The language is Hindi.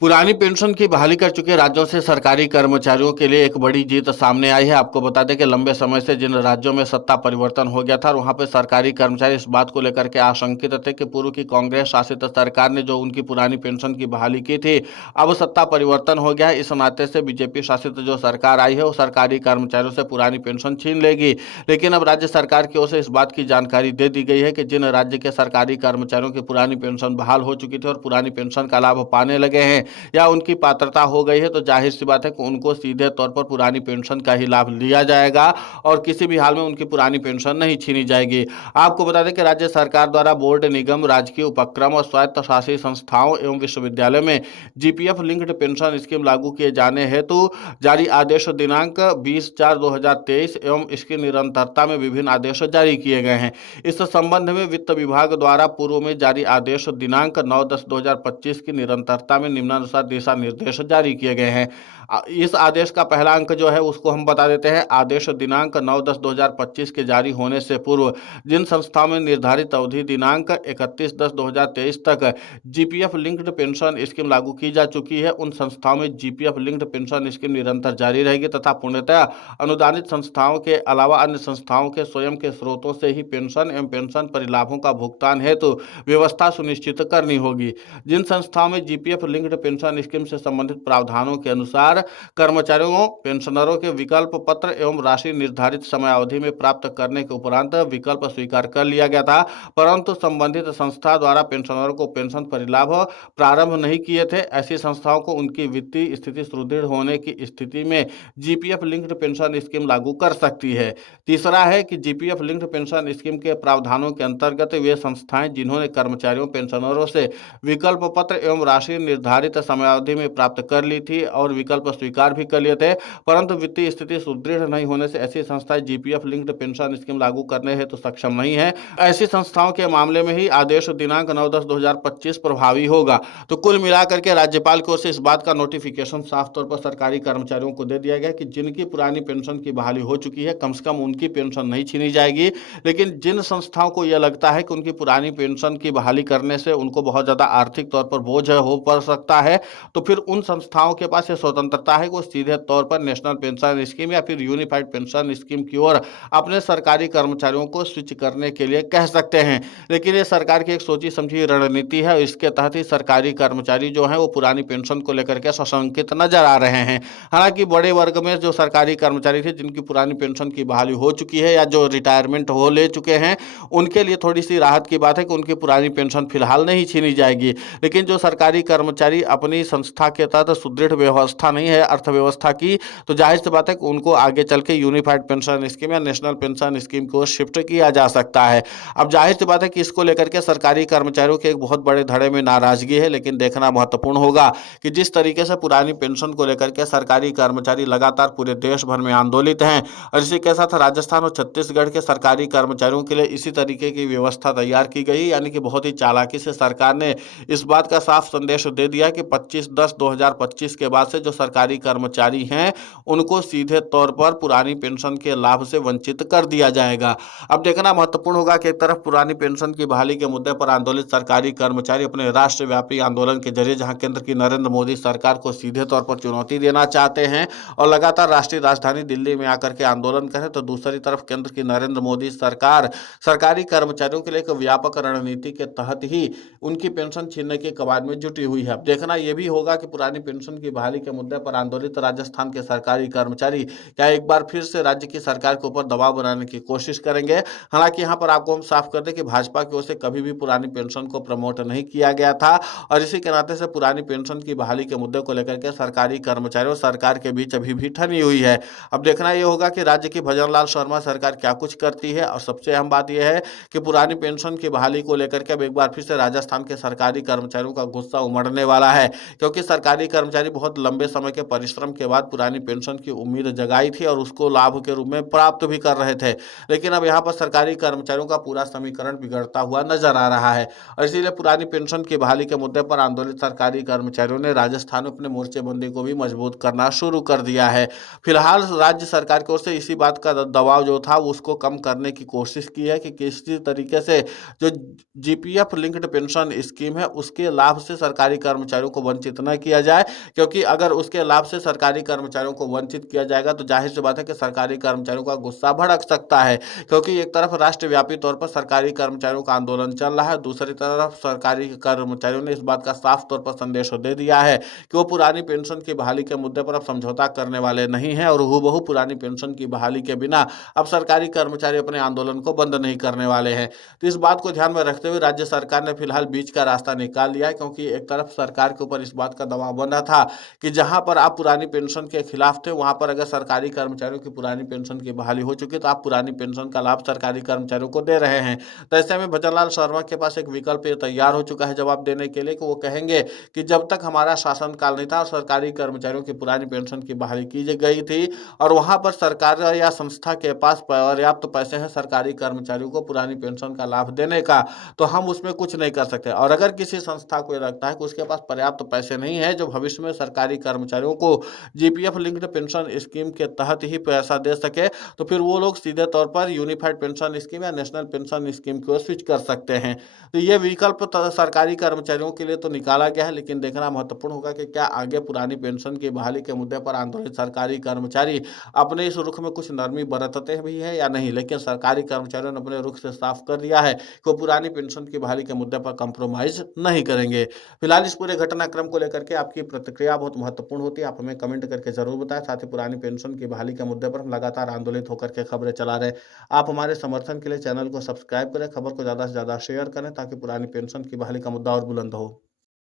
पुरानी पेंशन की बहाली कर चुके राज्यों से सरकारी कर्मचारियों के लिए एक बड़ी जीत सामने आई है। आपको बता दें कि लंबे समय से जिन राज्यों में सत्ता परिवर्तन हो गया था और वहां पे सरकारी कर्मचारी इस बात को लेकर के आशंकित थे कि पूर्व की कांग्रेस शासित सरकार ने जो उनकी पुरानी पेंशन की बहाली की थी, अब सत्ता परिवर्तन हो गया है। इस नाते से बीजेपी शासित जो सरकार आई है वो सरकारी कर्मचारियों से पुरानी पेंशन छीन लेगी। लेकिन अब राज्य सरकार की ओर से इस बात की जानकारी दे दी गई है कि जिन राज्य के सरकारी कर्मचारियों की पुरानी पेंशन बहाल हो चुकी थी और पुरानी पेंशन का लाभ पाने लगे हैं या उनकी पात्रता हो गई है, तो जाहिर सी बात है कि उनको सीधे तौर पर पुरानी पेंशन का ही लाभ लिया जाएगा और किसी भी हाल में उनकी पुरानी पेंशन नहीं छीनी जाएगी। आपको बता दें कि राज्य सरकार द्वारा बोर्ड, निगम, राजकीय उपक्रम और स्वायत्त शासी संस्थाओं एवं विश्वविद्यालय में जीपीएफ लिंक्ड पेंशन स्कीम लागू किए जाने हेतु जारी आदेश दिनांक 20/4/2023 एवं इसकी निरंतरता में विभिन्न आदेश जारी किए गए हैं। इस संबंध में वित्त विभाग द्वारा पूर्व में जारी आदेश दिनांक 9/10/2025 की निरंतरता में निम्नानुसार दिशा निर्देश जारी किए गए हैं। इस आदेश का पहला अंक जो है उसको हम बता देते हैं। आदेश दिनांक 9/10/2025 के जारी होने से पूर्व जिन संस्थाओं में निर्धारित अवधि दिनांक 31/10/2023 तक जीपीएफ लिंक्ड पेंशन स्कीम लागू की जा चुकी है, उन संस्थाओं में जीपीएफ लिंक्ड पेंशन स्कीम निरंतर जारी रहेगी तथा पूर्णतः अनुदानित संस्थाओं के अलावा अन्य संस्थाओं के स्वयं के स्रोतों से ही पेंशन एवं पेंशन परिलाभों का भुगतान हेतु व्यवस्था सुनिश्चित करनी होगी। जिन संस्थाओं में जीपीएफ लिंक्ड पेंशन स्कीम से संबंधित प्रावधानों के अनुसार कर्मचारियों पेंशनरों के विकल्प पत्र एवं राशि निर्धारित समयावधि में प्राप्त करने के उपरांत विकल्प स्वीकार कर लिया गया था, परंतु संबंधित संस्था द्वारा पेंशनरों को पेंशन परिलाभ प्रारंभ नहीं किए थे, ऐसी संस्थाओं को उनकी वित्तीय स्थिति सुदृढ़ होने की स्थिति में जीपीएफ लिंक्ड पेंशन स्कीम लागू कर सकती है। तीसरा है कि जीपीएफ लिंक्ड पेंशन स्कीम के प्रावधानों के अंतर्गत वे संस्थाएं जिन्होंने कर्मचारियों पेंशनरों से विकल्प पत्र एवं राशि निर्धारित समयावधि में प्राप्त कर ली थी और विकल्प स्वीकार भी कर लिए थे, परंतु वित्तीय स्थिति सुदृढ़ नहीं होने से ऐसी संस्थाएं जीपीएफ लिंक्ड पेंशन स्कीम लागू करने हेतु सक्षम नहीं है। ऐसी संस्थाओं के मामले में ही आदेश दिनांक 9/10/2025 प्रभावी होगा। तो कुल मिलाकर के राज्यपाल की ओर से इस बात का नोटिफिकेशन साफ तौर पर सरकारी कर्मचारियों को दे दिया गया कि जिनकी पुरानी पेंशन की बहाली हो चुकी है, कम से कम उनकी पेंशन नहीं छीनी जाएगी। लेकिन जिन संस्थाओं को यह लगता है कि उनकी पुरानी पेंशन की बहाली करने से उनको बहुत ज्यादा आर्थिक तौर पर बोझ हो पड़ सकता है, तो फिर उन संस्थाओं के पास यह स्वतंत्रता है कि वो सीधे तौर पर नेशनल पेंशन स्कीम या फिर यूनिफाइड पेंशन स्कीम की ओर अपने सरकारी कर्मचारियों को स्विच करने के लिए कह सकते हैं। लेकिन ये सरकार की एक सोची समझी रणनीति है, इसके तहत ही सरकारी कर्मचारी जो है वो पुरानी पेंशन को लेकर के सशंकित नजर आ रहे हैं। हालांकि बड़े वर्ग में जो सरकारी कर्मचारी थे जिनकी पुरानी पेंशन की बहाली हो चुकी है या जो रिटायरमेंट हो ले चुके हैं, उनके लिए थोड़ी सी राहत की बात है कि उनकी पुरानी पेंशन फिलहाल नहीं छीनी जाएगी। लेकिन जो सरकारी कर्मचारी अपनी संस्था के तहत सुदृढ़ व्यवस्था नहीं है अर्थव्यवस्था की, तो जाहिर सी बात है कि उनको आगे चल के यूनिफाइड पेंशन स्कीम या नेशनल पेंशन स्कीम को शिफ्ट किया जा सकता है। अब जाहिर सी बात है कि इसको लेकर के सरकारी कर्मचारियों के एक बहुत बड़े धड़े में नाराजगी है, लेकिन देखना महत्वपूर्ण होगा कि जिस तरीके से पुरानी पेंशन को लेकर के सरकारी कर्मचारी लगातार पूरे देश भर में आंदोलित हैं और इसी के साथ राजस्थान और छत्तीसगढ़ के सरकारी कर्मचारियों के लिए इसी तरीके की व्यवस्था तैयार की गई, यानी कि बहुत ही चालाकी से सरकार ने इस बात का साफ संदेश दे दिया कि 25/10/2025 के बाद से जो सरकारी कर्मचारी हैं उनको सीधे तौर पर पुरानी पेंशन के लाभ से वंचित कर दिया जाएगा। अब देखना महत्वपूर्ण होगा कि एक तरफ पुरानी पेंशन की बहाली के मुद्दे पर आंदोलित सरकारी कर्मचारी अपने राष्ट्रव्यापी आंदोलन के जरिए जहां केंद्र की नरेंद्र मोदी सरकार को सीधे तौर पर चुनौती देना चाहते हैं और लगातार राष्ट्रीय राजधानी दिल्ली में आकर के आंदोलन करें, तो दूसरी तरफ केंद्र की नरेंद्र मोदी सरकार सरकारी कर्मचारियों के लिए एक व्यापक रणनीति के तहत ही उनकी पेंशन छीनने के कवायद में जुटी हुई है। अब देखना यह भी होगा कि पुरानी पेंशन की बहाली के मुद्दे पर आंदोलित राजस्थान के सरकारी कर्मचारी क्या एक बार फिर से राज्य की सरकार के ऊपर दबाव बनाने की कोशिश करेंगे। हालांकि यहाँ पर आपको हम साफ कर दें कि भाजपा की ओर से कभी भी पुरानी पेंशन को प्रमोट नहीं किया गया था और इसी के नाते से पुरानी पेंशन की बहाली के मुद्दे को लेकर के सरकारी कर्मचारियों और सरकार के बीच अभी भी ठनी हुई है। अब देखना यह होगा कि राज्य की भजनलाल शर्मा सरकार क्या कुछ करती है और सबसे अहम बात यह है कि पुरानी पेंशन की बहाली को लेकर के अब एक बार फिर से राजस्थान के सरकारी कर्मचारियों का गुस्सा उमड़ने वाला है, क्योंकि सरकारी कर्मचारी बहुत लंबे समय के परिश्रम के बाद पुरानी पेंशन की उम्मीद जगाई थी और उसको लाभ के रूप में प्राप्त भी कर रहे थे। लेकिन अब यहाँ पर सरकारी कर्मचारियों का पूरा समीकरण बिगड़ता हुआ नजर आ रहा है और इसीलिए पुरानी पेंशन की बहाली के मुद्दे पर आंदोलित सरकारी कर्मचारियों ने राजस्थान में अपने मोर्चेबंदी को भी मजबूत करना शुरू कर दिया है। फिलहाल राज्य सरकार की ओर से इसी बात का दबाव जो था उसको कम करने की कोशिश की है कि किसी तरीके से जो जीपीएफ लिंक्ड पेंशन स्कीम है उसके लाभ से सरकारी कर्मचारियों कर्मचारियों को वंचित न किया जाए, क्योंकि अगर उसके लाभ से सरकारी कर्मचारियों को वंचित किया जाएगा तो जाहिर सी बात है कि सरकारी कर्मचारियों का गुस्सा भड़क सकता है, क्योंकि एक तरफ राष्ट्रव्यापी तौर पर सरकारी कर्मचारियों का आंदोलन चल रहा है, दूसरी तरफ सरकारी कर्मचारियों ने इस बात का साफ तौर पर संदेश दे दिया है कि वो पुरानी पेंशन की बहाली के मुद्दे पर अब समझौता करने वाले नहीं हैं और हूबहू पुरानी पेंशन की बहाली के बिना अब सरकारी कर्मचारी अपने आंदोलन को बंद नहीं करने वाले हैं। तो इस बात को ध्यान में रखते हुए राज्य सरकार ने फिलहाल बीच का रास्ता निकाल लिया है, क्योंकि एक तरफ सरकार के ऊपर इस बात का दबाव बना था कि जहां पर आप पुरानी पेंशन के खिलाफ थे, वहां पर अगर सरकारी कर्मचारियों की पुरानी पेंशन की बहाली हो चुकी है तो आप पुरानी पेंशन का लाभ सरकारी कर्मचारियों को दे रहे हैं। तो ऐसे में भजनलाल शर्मा के पास एक विकल्प ये तैयार हो चुका है जवाब देने के लिए, कि वो कहेंगे कि जब तक हमारा शासनकाल नहीं था और सरकारी कर्मचारियों की पुरानी पेंशन की बहाली की गई थी और वहां पर सरकार या संस्था के पास पर्याप्त पैसे हैं सरकारी कर्मचारियों को पुरानी पेंशन का लाभ देने का, तो हम उसमें कुछ नहीं कर सकते। और अगर किसी संस्था को ये लगता है कि उसके पास पर्याप्त पैसे नहीं है जो भविष्य में सरकारी कर्मचारियों को जीपीएफ लिंक्ड पेंशन स्कीम के तहत ही पैसा दे सके, तो फिर वो लोग सीधे तौर पर यूनिफाइड पेंशन स्कीम या नेशनल पेंशन स्कीम की ओर स्विच कर सकते हैं। तो ये विकल्प सरकारी कर्मचारियों के लिए तो निकाला गया है, लेकिन देखना महत्वपूर्ण होगा कि क्या आगे पुरानी पेंशन की बहाली के मुद्दे पर आंदोलित सरकारी कर्मचारी अपने इस रुख में कुछ नरमी बरतते भी है या नहीं। लेकिन सरकारी कर्मचारियों ने अपने रुख से साफ कर दिया है कि वो पुरानी पेंशन की बहाली के मुद्दे पर कंप्रोमाइज नहीं करेंगे। फिलहाल इस पूरे घटनाक्रम को लेकर के आपकी प्रतिक्रिया बहुत महत्वपूर्ण होती है, आप हमें कमेंट करके जरूर बताएं। साथ ही पुरानी पेंशन की बहाली के मुद्दे पर हम लगातार आंदोलित होकर के खबरें चला रहे हैं। आप हमारे समर्थन के लिए चैनल को सब्सक्राइब करें, खबर को ज़्यादा से ज़्यादा शेयर करें ताकि पुरानी पेंशन की बहाली का मुद्दा और बुलंद हो।